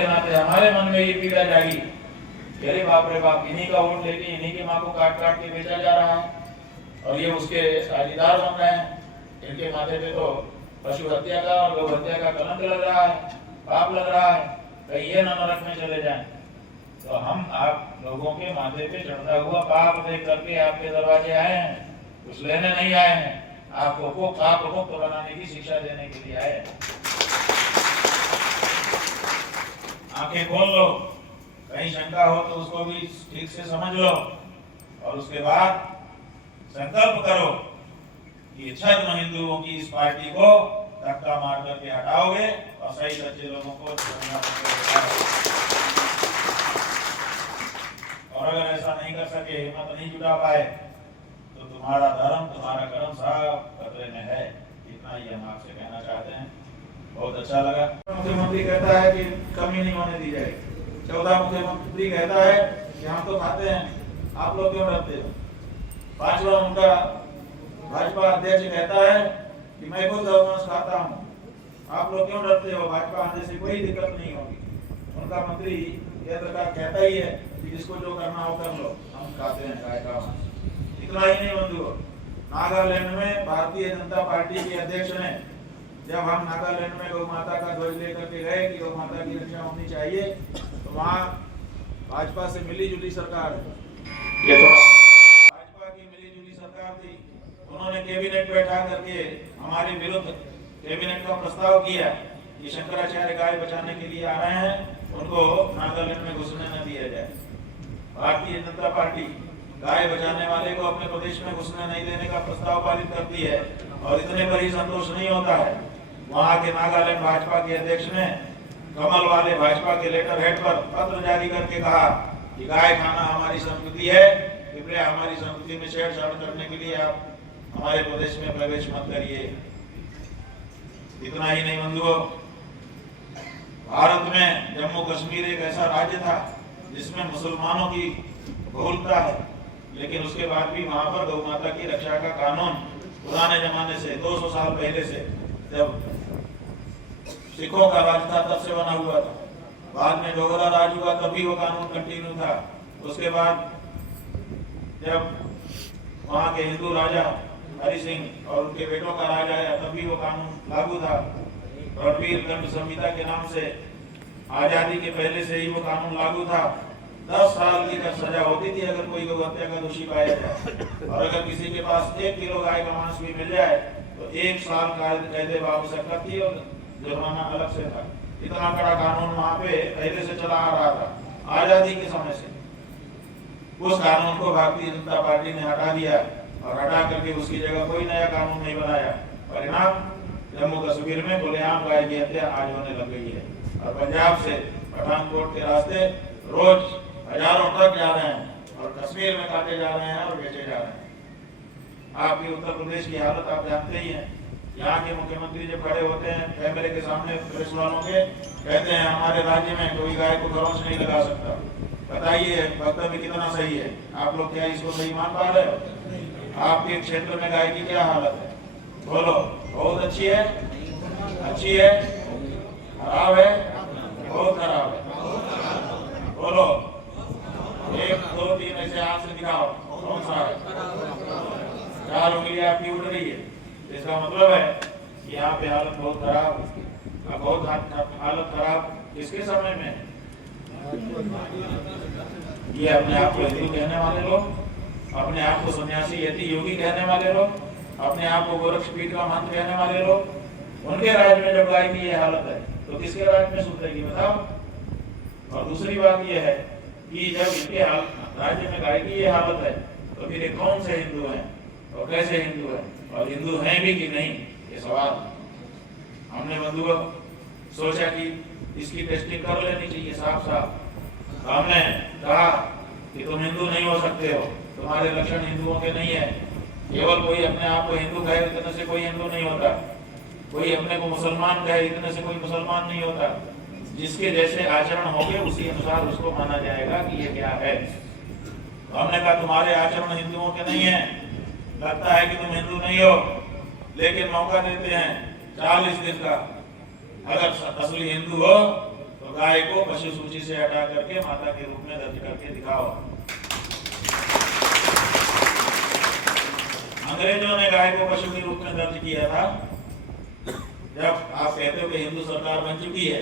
के नाते हमारे मन में ये पीड़ा जागी, अरे बाप रे बाप, इन्हीं का वोट लेके इन्हीं की माँ को काट काट के बेचा जा रहा है और ये उसके साझेदार बन रहे हैं। इनके माथे पे तो पशु हत्या का और गौ हत्या का कलंक लग रहा है, पाप लग रहा है, कहीं ये न नरक में चले जाएं। तो हम आप लोगों के माथे पे चढ़ता हुआ पाप देख करके आपके दरवाजे आए हैं, कुछ लेने नहीं आए हैं, आपको पाप मुक्त बनाने की शिक्षा देने के लिए आए हैं। आंखें खोल लो, कहीं शंका हो तो उसको भी ठीक से समझ लो और उसके बाद संकल्प करो कि छद्म हिंदुओं की इस पार्टी को धक्का मार करके हटाओगे और सही सच्चे लोगों को और अगर ऐसा नहीं कर सके, हिम्मत नहीं जुटा पाए, तो तुम्हारा धर्म तुम्हारा कर्म साफ खतरे में है। इतना ही हम आपसे कहना चाहते हैं। बहुत अच्छा लगा। मुख्यमंत्री कहता है कि कमी नहीं होने दी जाएगी। 14 मुख्यमंत्री कहता है कि हम तो खाते हैं, आप लोग क्यों डरते हो। 5वां उनका भाजपा अध्यक्ष कहता है कि मैं खुद गवर्नमेंट खाता हूँ, आप लोग क्यों डरते हो, भाजपा आने से कोई दिक्कत नहीं होगी। उनका मंत्री केंद्र का कहता ही है कि जिसको जो करना हो कर लो, हम खाते हैं गाय का मांस। इतना ही नहीं बंधुओं, नागालैंड में भारतीय जनता पार्टी के अध्यक्ष ने, जब हम नागालैंड में गौ माता का ध्वज लेकर के गए कि गौ माता की रक्षा होनी चाहिए, तो वहाँ भाजपा से मिली जुली सरकार है, भाजपा की मिली जुली सरकार थी। उन्होंने कैबिनेट बैठा करके हमारे विरुद्ध कैबिनेट का प्रस्ताव किया कि शंकराचार्य गाय बचाने के लिए आ रहे हैं, उनको नागालैंड में घुसने न दिया जाए। भारतीय जनता पार्टी गाय बचाने वाले को अपने प्रदेश में घुसने नहीं देने का प्रस्ताव पारित करती है और इतने पर ही संतोष नहीं होता है। वहां के नागालैंड भाजपा के अध्यक्ष ने कमल वाले भाजपा के लेटर हेड पर पत्र जारी करके कहा कि गाय खाना हमारी संस्कृति है, कृपया हमारी संस्कृति में छेड़छाड़ करने के लिए आप हमारे प्रदेश में प्रवेश मत करिए। इतना ही नहीं बंधुओं, भारत में जम्मू कश्मीर एक ऐसा राज्य था जिसमें मुसलमानों की बहुलता है, लेकिन उसके बाद भी वहां पर गौ माता की रक्षा का कानून पुराने जमाने से 200 साल पहले से, जब सिखों का राज था तब से बना हुआ था। बाद में डोगरा राज हुआ तब भी वो कानून कंटिन्यू था। उसके बाद जब वहां के हिंदू राजा हरि सिंह और उनके बेटों का राज आया तब भी वो कानून लागू था। रणवीर दंड संहिता के नाम से आजादी के पहले से ही वो कानून लागू था। 10 साल की सजा होती थी अगर कोई गौ हत्या का दोषी पाया जाए, और अगर किसी के पास 1 किलो गाय का मांस भी मिल जाए तो 1 साल कैद आवश्यकता थी और जुर्माना अलग से था। इतना बड़ा कानून वहाँ पे पहले से चला आ रहा था आजादी के समय से। उस कानून को भारतीय जनता पार्टी ने हटा दिया और हटा करके उसकी जगह कोई नया कानून नहीं बनाया। परिणाम जम्मू कश्मीर में खुलेआम गाय की हत्या आज होने लग गई है और पंजाब से पठानकोट के रास्ते रोज हजारों ट्रक जा रहे हैं और कश्मीर में काटे जा रहे हैं और बेचे जा रहे हैं। आपकी उत्तर प्रदेश की हालत आप जानते ही हैं। यहाँ के मुख्यमंत्री जब खड़े होते हैं कैमरे के सामने प्रेस वालों के, कहते हैं हमारे राज्य में कोई गाय को खरोंच नहीं लगा सकता। बताइए वक्तव्य कितना सही है? आप लोग क्या इसको सही मान पा रहे हो? आपके क्षेत्र में गाय की क्या हालत है? बोलो। बहुत अच्छी है, अच्छी है, खराब है, बहुत खराब है। बोलो 1 2 3 ऐसे हाथ से दिखाओ कौन सा है? 4 उंगली आपकी उठ रही है, इसका मतलब है कि यहाँ पे हालत बहुत खराब है। बहुत हालत खराब किसके समय में? ये अपने आप को हिंदू कहने वाले लोग, अपने आप को सन्यासी यति योगी कहने वाले लोग, अपने आप को गोरक्षपीठ का महंत कहने वाले लोग, उनके राज्य में जब गाय की ये हालत है तो किसके राज्य में सुधरेगी बताओ? और दूसरी बात ये है कि जब इनके राज्य में गाय की ये हालत है तो फिर ये कौन से हिंदू हैं और कैसे हिंदू हैं और हिंदू हैं भी कि नहीं, ये सवाल। हमने बंधुओं सोचा कि इसकी टेस्टिंग कर लेनी चाहिए साफ साफ। हमने कहा कि तुम हिंदू नहीं हो सकते हो, तुम्हारे लक्षण हिंदुओं के नहीं है। केवल कोई अपने आप को हिंदू कहे इतने से कोई हिंदू नहीं होता, कोई अपने को मुसलमान कहे इतने से कोई मुसलमान नहीं होता। जिसके जैसे आचरण होंगे उसी अनुसार उसको माना जाएगा कि ये क्या है। हमने कहा तुम्हारे आचरण हिंदुओं के नहीं है, लगता है कि तुम हिंदू नहीं हो, लेकिन मौका देते हैं 40 दिन का। अगर असली हिंदू हो तो तो गाय को पशु सूची से हटा करके माता के रूप में दर्ज करके दिखाओ। अंग्रेजों ने गाय को पशु के रूप में दर्ज किया था। जब आप कहते हो कि हिंदू सरकार बन चुकी है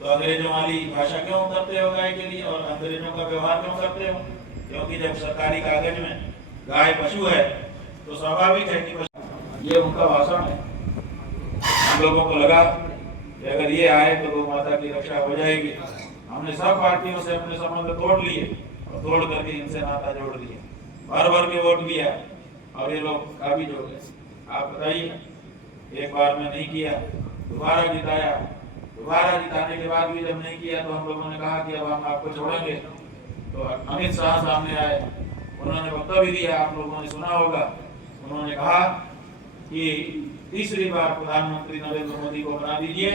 तो अंग्रेजों वाली भाषा क्यों करते हो गाय के लिए और अंग्रेजों का व्यवहार क्यों करते हो? क्योंकि जब सरकारी कागज में गाय पशु है तो स्वाभाविक है कि पशु, ये उनका भाषण है। हम लोगों को लगा कि अगर ये आए तो गौ माता की रक्षा हो जाएगी। हमने सब पार्टियों से अपने संबंध तोड़ लिए और तोड़ करके इनसे नाता जोड़ दिए, भर भर के वोट दिया और ये लोग काबिज हो गए। आप बताइए, एक बार में नहीं किया, दोबारा जिताया, दोबारा जिताने के बाद भी जब नहीं किया तो हम लोगों ने कहा कि अब हम आपको छोड़ेंगे। तो अमित शाह सामने आए, उन्होंने वक्तव्य दिया, आप लोगों ने सुना होगा। उन्होंने कहा कि तीसरी बार प्रधानमंत्री नरेंद्र मोदी को बना दीजिए,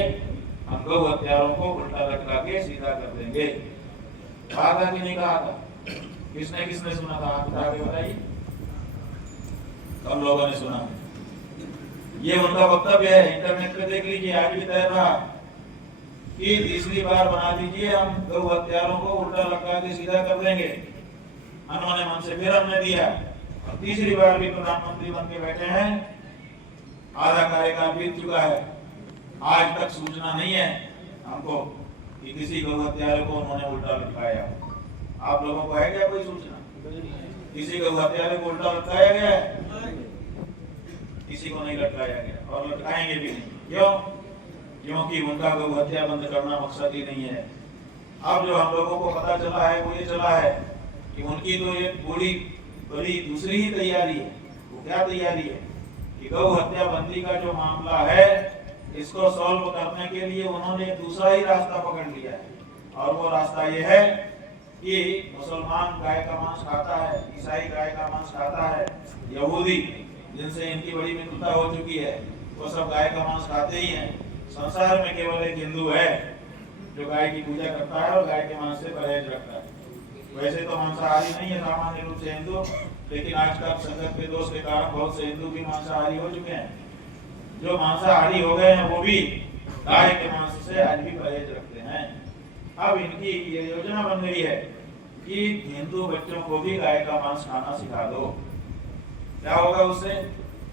हम गौ हत्यारों को उल्टा लटका के सीधा कर देंगे। कहा था कि नहीं कहा था? किसने किसने सुना था? आप बताइए। हम लोगों ने सुना। ये उनका वक्तव्य है, इंटरनेट पे देख लीजिए, आज भी तय रहा कि तीसरी बार बना दीजिए, हम गौ हत्यारों को उल्टा लटका के सीधा कर देंगे। उन्होंने मन से फिर हमने दिया और तीसरी बार भी प्रधानमंत्री बन के बैठे हैं। आधा कार्यकाल बीत चुका है, आज तक सूचना नहीं है हमको कि किसी गौ हत्यारे को उन्होंने उल्टा लटकाया। आप लोगों को है क्या कोई सूचना? किसी गौ हत्यारे को उल्टा लटकाया गया है? किसी को नहीं लटकाया गया और लटकाएंगे भी नहीं। क्यों? क्योंकि उनका गौ हत्या बंद करना मकसद ही नहीं है। अब जो हम लोगों को पता चला है वो ये चला है कि उनकी तो एक बड़ी दूसरी ही तैयारी है। वो क्या तैयारी है कि गौ हत्या बंदी का जो मामला है इसको सॉल्व करने के लिए उन्होंने दूसरा ही रास्ता पकड़ लिया है। और वो रास्ता ये है कि मुसलमान गाय का मांस खाता है, ईसाई गाय का मांस खाता है, यहूदी जिनसे इनकी बड़ी मित्रता हो चुकी है वो सब गाय का मांस खाते ही हैं। संसार में केवल एक हिंदू है जो गाय की पूजा करता है और गाय के मांस से परहेज रखता है। वैसे तो मांसाहारी नहीं है सामान्य रूप से हिंदू, लेकिन आजकल संगत के दोष के कारण बहुत से हिंदू भी मांसाहारी हो चुके हैं। जो मांसाहारी हो गए हैं वो भी गाय के मांस से आज भी परहेज रखते हैं। अब इनकी ये योजना बन गई है कि हिंदू बच्चों को भी गाय का मांस खाना सिखा दो। क्या होगा उससे?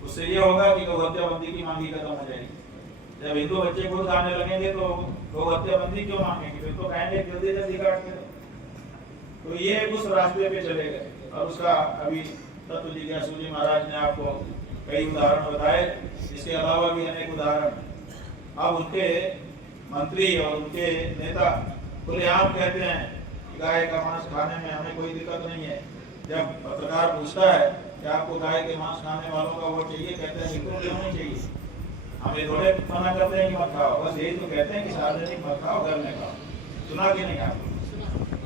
उससे ये होगा कि गौ हत्या बंदी की मांग ही खत्म हो जाएगी। जब हिंदू बच्चे खुद खाने लगेंगे तो गौ हत्या बंदी क्यों मांगेंगे? फिर तो कहेंगे जल्दी जल्दी काट के। तो ये उस रास्ते पे चले गए और उसका अभी तत्व जिज्ञासु जी महाराज ने आपको कई उदाहरण बताए। इसके अलावा भी अनेक उदाहरण। अब उनके मंत्री और उनके नेता खुलेआम कहते हैं कि गाय का मांस खाने में हमें कोई दिक्कत नहीं है। जब पत्रकार पूछता है कि आपको गाय के मांस खाने वालों का वोट चाहिए, कहते हैं बिल्कुल क्यों नहीं चाहिए, हम ये थोड़े मना करते हैं कि मत खाओ, बस यही तो कहते हैं कि सार्वजनिक मत खाओ, घर में खाओ। सुना कि नहीं आपको?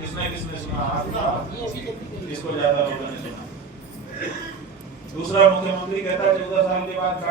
किसने सुना? आपका इसको ज्यादा लोगों ने सुना। दूसरा मुख्यमंत्री कहता है 14 साल के बाद